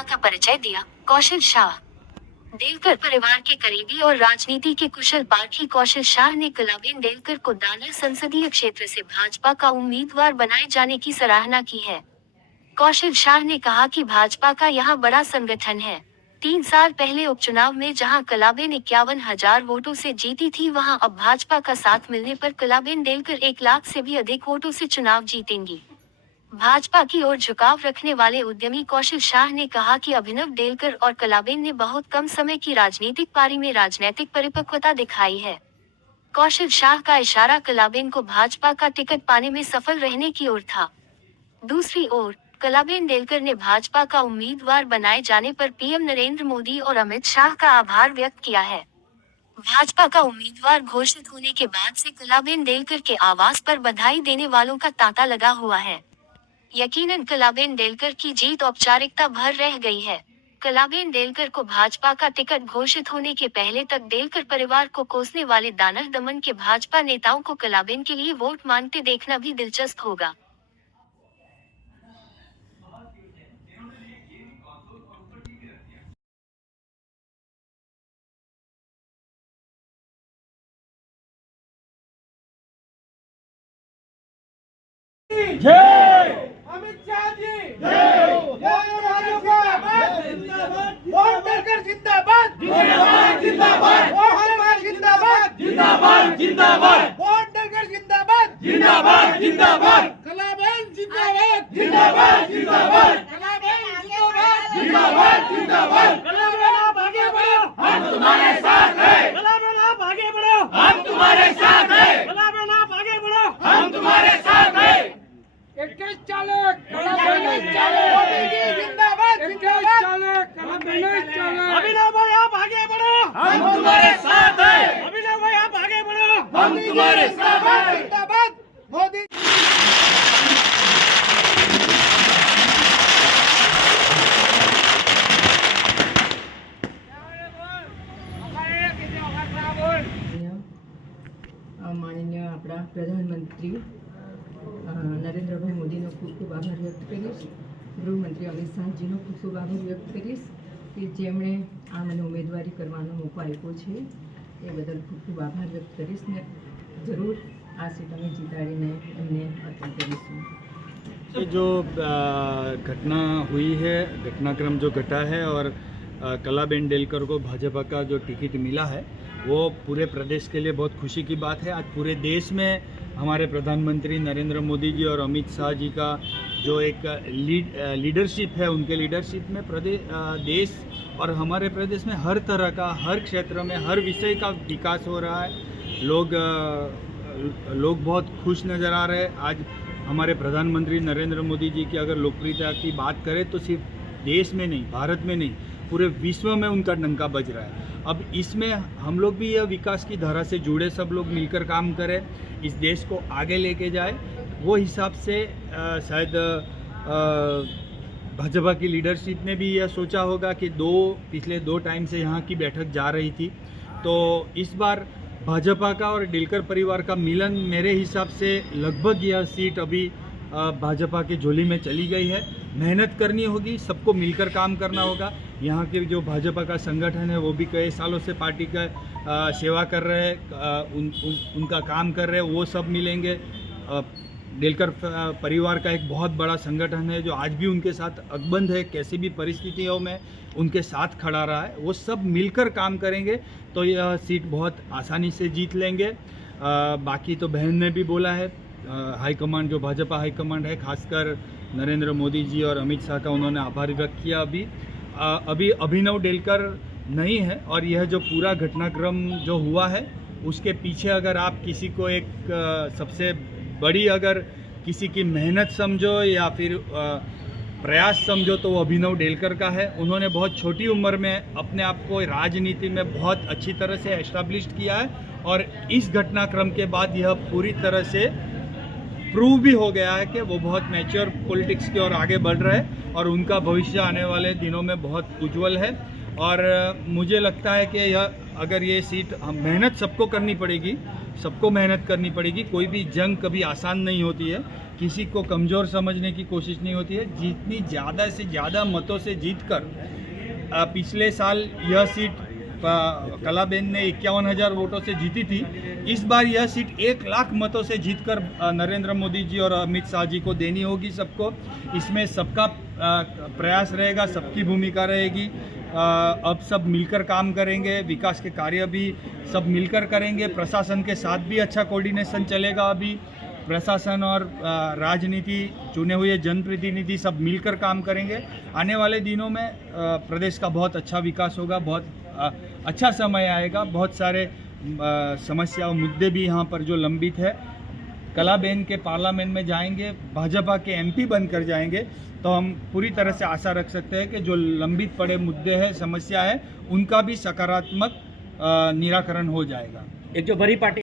शाह का परिचय दिया। कौशल शाह डेलकर परिवार के करीबी और राजनीति के कुशल पारखी कौशल शाह ने कलाबेन डेलकर को दादर संसदीय क्षेत्र से भाजपा का उम्मीदवार बनाए जाने की सराहना की है। कौशल शाह ने कहा कि भाजपा का यह बड़ा संगठन है। 3 साल पहले उपचुनाव में जहां कलाबेन 51,000 वोटों से जीती थी, वहां अब भाजपा का साथ मिलने पर कलाबेन डेलकर 1 लाख से भी अधिक वोटों से चुनाव जीतेंगी। भाजपा की ओर झुकाव रखने वाले उद्यमी कौशल शाह ने कहा कि अभिनव डेलकर और कलाबेन ने बहुत कम समय की राजनीतिक पारी में राजनीतिक परिपक्वता दिखाई है। कौशल शाह का इशारा कलाबेन को भाजपा का टिकट पाने में सफल रहने की ओर था। दूसरी ओर कलाबेन डेलकर ने भाजपा का उम्मीदवार बनाए जाने पर पीएम नरेंद्र मोदी और अमित शाह का आभार व्यक्त किया है। भाजपा का उम्मीदवार घोषित होने के बाद से कलाबेन डेलकर के आवास पर बधाई देने वालों का तांता लगा हुआ है। यकीनन कलाबेन डेलकर की जीत औपचारिकता भर रह गई है। कलाबेन डेलकर को भाजपा का टिकट घोषित होने के पहले तक डेलकर परिवार को कोसने वाले दानव दमन के भाजपा नेताओं को कलाबेन के लिए वोट मांगते देखना भी दिलचस्प होगा। जय अमित शाह जी, जय वोट देकर जिंदाबाद, जिंदाबाद जिंदाबाद, वोट जिंदाबाद, जिंदाबाद जिंदाबाद, वोट देकर जिंदाबाद, जिंदाबाद जिंदाबाद, कलाबेन जिंदाबाद, जिंदाबाद जिंदाबाद, कलाबेन जिंदाबाद, जिंदाबाद जिंदाबाद, कलाबेन आप आगे बढ़ो, हम तुम्हारे साथ हैं, कलाबेन आप आगे बढ़ो, हम तुम्हारे साथ हैं, कलाबेन आप आगे बढ़ो, हम तुम्हारे साथ हैं। चालक जिंदाबाद, अभिनव भाई आप आगे बढ़ो, हम तुम्हारे साथ हैं, अभिनव भाई आप आगे बढ़ो, हम तुम्हारे साथ हैं, जिंदाबाद मोदी। माननीय अपना प्रधानमंत्री नरेंद्रभाई मोदीનો ખૂબ ખૂબ આભાર વ્યક્ત કરીશ। ગૃહમંત્રી અમિત શાહજીનો ખૂબ ખૂબ આભાર વ્યક્ત કરીશ કે જેમણે આ મને ઉમેદવારી કરવાનો મોકો આપ્યો છે, એ બદલ ખૂબ ખૂબ આભાર વ્યક્ત કરીશ ને જરૂર આ સીટ અમે જીતાડીને એમને અર્પણ કરીશું। जो घटना हुई है, घटनाक्रम जो घटा है और कलाबेन डेलकर को भाजपा का जो टिकट मिला है, वो पूरे प्रदेश के लिए बहुत खुशी की बात है। आज पूरे देश में हमारे प्रधानमंत्री नरेंद्र मोदी जी और अमित शाह जी का जो एक लीडरशिप है, उनके लीडरशिप में देश और हमारे प्रदेश में हर तरह का, हर क्षेत्र में, हर विषय का विकास हो रहा है। लोग बहुत खुश नज़र आ रहे हैं। आज हमारे प्रधानमंत्री नरेंद्र मोदी जी की अगर लोकप्रियता की बात करें तो सिर्फ देश में नहीं, भारत में नहीं, पूरे विश्व में उनका डंका बज रहा है। अब इसमें हम लोग भी यह विकास की धारा से जुड़े सब लोग मिलकर काम करें, इस देश को आगे लेके जाए। वो हिसाब से शायद भाजपा की लीडरशिप ने भी यह सोचा होगा कि पिछले 2 टाइम से यहाँ की बैठक जा रही थी, तो इस बार भाजपा का और डेलकर परिवार का मिलन, मेरे हिसाब से लगभग यह सीट अभी भाजपा की झोली में चली गई है। मेहनत करनी होगी, सबको मिलकर काम करना होगा। यहाँ के जो भाजपा का संगठन है वो भी कई सालों से पार्टी का सेवा कर रहे हैं, उनका काम कर रहे हैं, वो सब मिलेंगे। डेलकर परिवार का एक बहुत बड़ा संगठन है जो आज भी उनके साथ अकबंध है, कैसी भी परिस्थितियों में उनके साथ खड़ा रहा है। वो सब मिलकर काम करेंगे तो यह सीट बहुत आसानी से जीत लेंगे। बाकी तो बहन ने भी बोला है, हाईकमांड जो भाजपा हाईकमांड है, खासकर नरेंद्र मोदी जी और अमित शाह का उन्होंने आभार व्यक्त किया। अभी अभिनव डेलकर नहीं है, और यह जो पूरा घटनाक्रम जो हुआ है उसके पीछे अगर आप किसी को एक सबसे बड़ी अगर किसी की मेहनत समझो या फिर प्रयास समझो तो वो अभिनव डेलकर का है। उन्होंने बहुत छोटी उम्र में अपने आप को राजनीति में बहुत अच्छी तरह से एस्टैब्लिश किया है, और इस घटनाक्रम के बाद यह पूरी तरह से प्रूव भी हो गया है कि वो बहुत मैच्योर पॉलिटिक्स की ओर आगे बढ़ रहे हैं और उनका भविष्य आने वाले दिनों में बहुत उज्जवल है। और मुझे लगता है कि अगर ये सीट मेहनत सबको करनी पड़ेगी, सबको मेहनत करनी पड़ेगी। कोई भी जंग कभी आसान नहीं होती है, किसी को कमज़ोर समझने की कोशिश नहीं होती है। जितनी ज़्यादा से ज़्यादा मतों से जीतकर पिछले साल यह सीट कलाबेन ने 51,000 वोटों से जीती थी, इस बार यह सीट 1 लाख मतों से जीतकर नरेंद्र मोदी जी और अमित शाह जी को देनी होगी सबको। इसमें सबका प्रयास रहेगा, सबकी भूमिका रहेगी। अब सब मिलकर काम करेंगे, विकास के कार्य भी सब मिलकर करेंगे। प्रशासन के साथ भी अच्छा कोऑर्डिनेशन चलेगा। अभी प्रशासन और राजनीति, चुने हुए जनप्रतिनिधि सब मिलकर काम करेंगे। आने वाले दिनों में प्रदेश का बहुत अच्छा विकास होगा, बहुत अच्छा समय आएगा। बहुत सारे समस्या और मुद्दे भी यहाँ पर जो लंबित है, कलाबेन के पार्लियामेंट में जाएंगे, भाजपा के एमपी बनकर जाएंगे, तो हम पूरी तरह से आशा रख सकते हैं कि जो लंबित पड़े मुद्दे हैं, समस्या है, उनका भी सकारात्मक निराकरण हो जाएगा। एक जो बड़ी पार्टी